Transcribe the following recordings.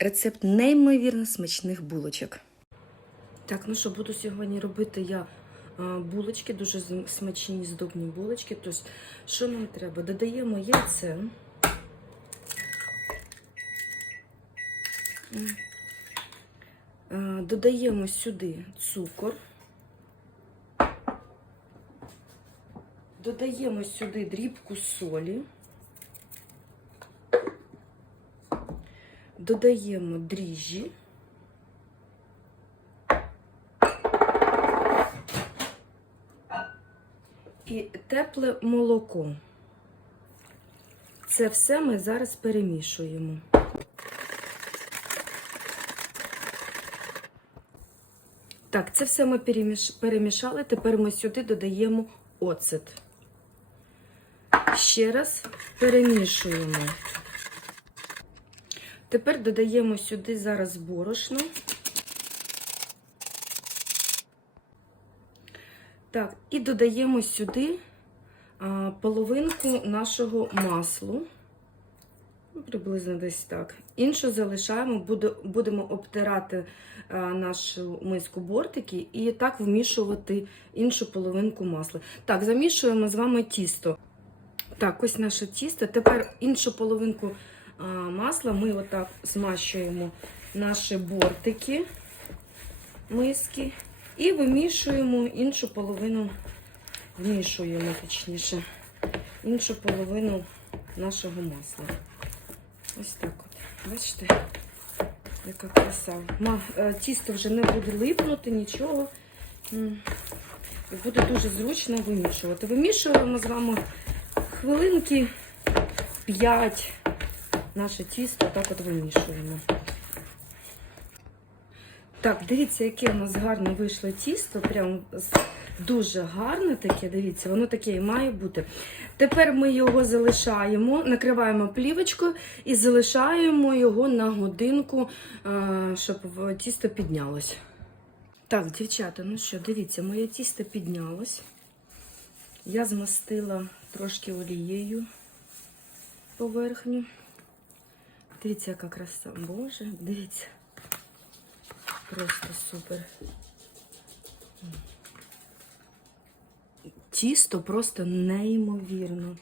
рецепт неймовірно смачних булочок. Так, ну що, буду сьогодні робити я булочки, дуже смачні, здобні булочки. Тобто, що нам треба? Додаємо яйце. Додаємо сюди цукор. Додаємо сюди дрібку солі. Додаємо дріжджі. І тепле молоко. Це все ми зараз перемішуємо. Так, це все ми перемішали. Тепер ми сюди додаємо оцет. Ще раз перемішуємо. Тепер додаємо сюди зараз борошно. Так, і додаємо сюди а, половинку нашого маслу. Ну, Приблизно десь так. Іншу залишаємо, буде, будемо обтирати а, нашу миску бортики і так вмішувати іншу половинку масла. Так, замішуємо з вами тісто. Так, ось наше тісто. Тепер іншу половинку масла ми отак змащуємо наші бортики миски і вимішуємо іншу половину, вмішуємо точніше, іншу половину нашого масла. Ось так от. Бачите, яка краса. Е, тісто вже не буде липнути, нічого. І буде дуже зручно вимішувати. Вимішуємо з вами хвилинки 5 наше тісто так от вимішуємо. Так, дивіться, яке у нас гарне вийшло тісто. Прям дуже гарне таке, дивіться, воно таке і має бути. Тепер ми його залишаємо, накриваємо плівочкою і залишаємо його на годинку, е, щоб тісто піднялось. Так, дівчата, ну що, дивіться, моє тісто піднялось. Я змастила трошки олією поверхню. Дивіться, яка краса. Боже, дивіться. Просто супер. Тісто просто неймовірно.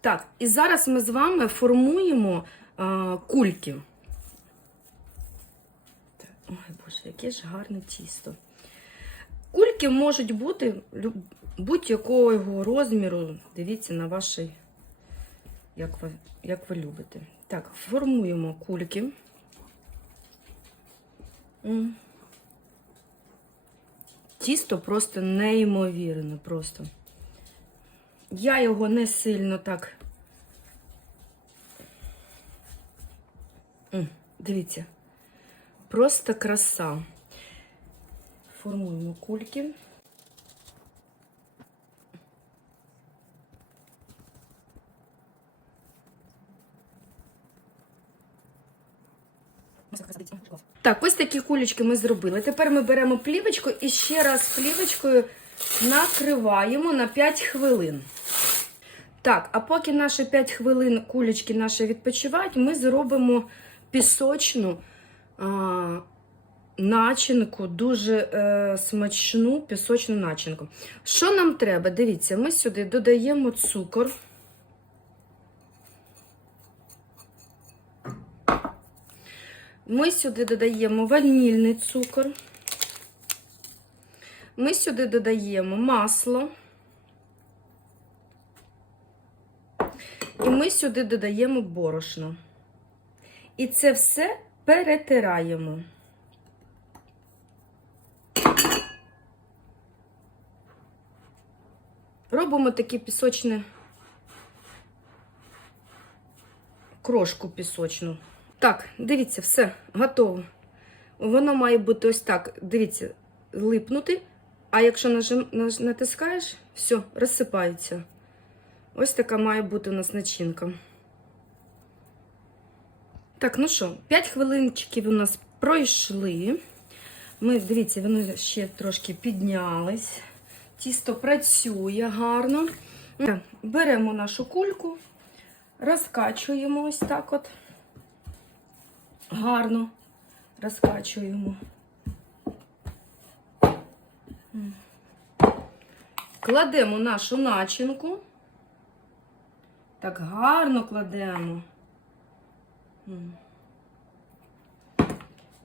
Так, і зараз ми з вами формуємо а, кульки. Ой, Боже, яке ж гарне тісто. Кульки можуть бути будь-якого розміру. Дивіться на вашій, як ви, як ви любите. Так, формуємо кульки. Тісто просто неймовірне, просто. Я його не сильно так. Дивіться. Просто краса. Формуємо кульки. Так, ось такі кулечки ми зробили. Тепер ми беремо плівочку і ще раз плівочкою накриваємо на 5 хвилин. Так, а поки наші 5 хвилин кулечки наші відпочивають, ми зробимо пісочну а, начинку, дуже е, смачну пісочну начинку. Що нам треба? Дивіться, ми сюди додаємо цукор. Ми сюди додаємо ванільний цукор. Ми сюди додаємо масло. І ми сюди додаємо борошно. І це все перетираємо. Робимо такі пісочні крошку пісочну. Так, дивіться, все, готово. Воно має бути ось так, дивіться, липнути. А якщо нажим, наж- натискаєш, все, розсипається. Ось така має бути у нас начинка. Так, ну що, 5 хвилинчиків у нас пройшли. Ми, дивіться, воно ще трошки піднялось. Тісто працює гарно. Беремо нашу кульку, Розкачуємо ось так от. Гарно розкачуємо. Кладемо нашу начинку. Так гарно кладемо.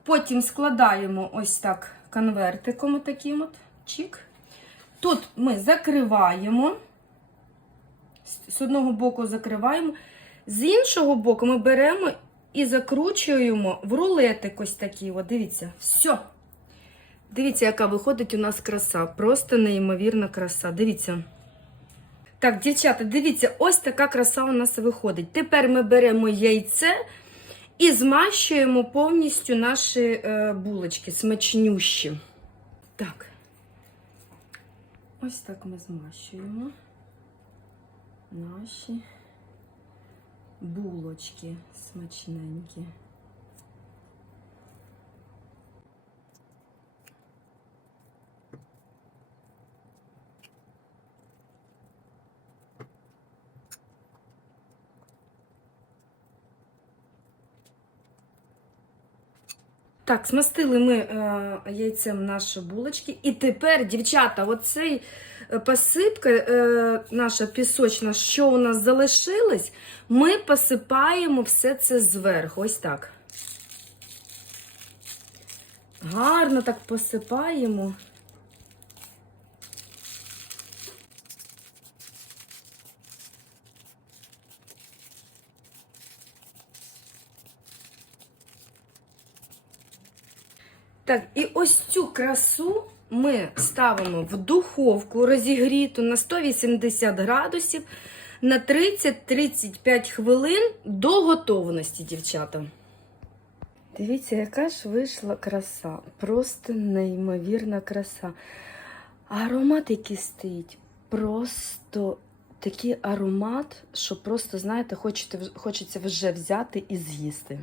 Потім складаємо ось так конвертиком таким от. Чик. Тут ми закриваємо. З- одного боку закриваємо. З іншого боку ми беремо і закручуємо в рулетик ось такий. От, дивіться, все. Дивіться, яка виходить у нас краса. Просто неймовірна краса. Дивіться. Так, дівчата, дивіться, ось така краса у нас виходить. Тепер ми беремо яйце і змащуємо повністю наші е, булочки, смачнющі. Так. Ось так ми змащуємо наші булочки смачненькі. Так, смастили ми е, яйцем наші булочки. І тепер, дівчата, оцей посипка, е, наша пісочна, що у нас залишилось, ми посипаємо все це зверху. Ось так. Гарно так посипаємо. Так, і ось цю красу ми ставимо в духовку розігріту на 180 градусів на 30-35 хвилин до готовності, дівчата. Дивіться, яка ж вийшла краса. Просто неймовірна краса. Аромат, який стоїть, просто такий аромат, що просто, знаєте, хочете, хочеться вже взяти і з'їсти.